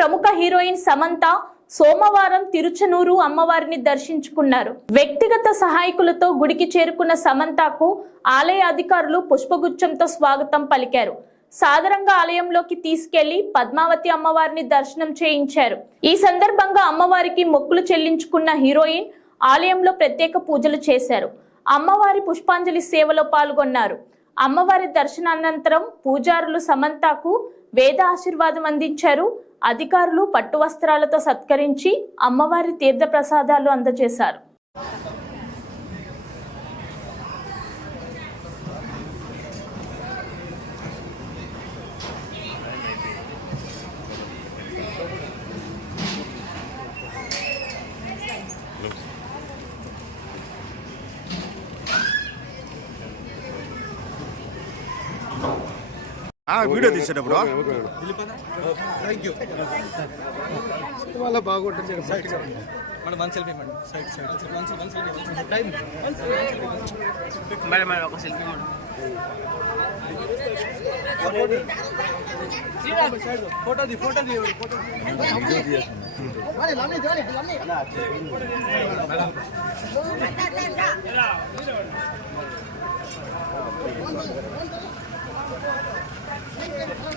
ప్రముఖ హీరోయిన్ సమంత సోమవారం తిరుచనూరు అమ్మవారిని దర్శించుకున్నారు. వ్యక్తిగత సహాయకులతో గుడికి చేరుకున్న సమంతకు ఆలయ అధికారులు పుష్పగుచ్చంతో స్వాగతం పలికారు. సాదరంగా ఆలయంలోకి తీసుకెళ్ళి పద్మావతి అమ్మవారిని దర్శనం చేయించారు. ఈ సందర్భంగా అమ్మవారికి మొక్కులు చెల్లించుకున్న హీరోయిన్ ఆలయంలో ప్రత్యేక పూజలు చేశారు. అమ్మవారి పుష్పాంజలి సేవలో పాల్గొన్నారు. అమ్మవారి దర్శనానంతరం పూజారులు సమంతకు వేద ఆశీర్వాదం అందించారు. అధికారులు పట్టు వస్త్రాలతో సత్కరించి అమ్మవారి తీర్థ ప్రసాదాలు అందజేశారు. ఆ, వీడియో తీసేటప్పుడు వాళ్ళ బాగుంటుంది side madam one selfie madam side side one selfie one selfie time madam madam ఒక సెల్ఫీ మేడం ఫోటోది ఫోటోది ఫోటో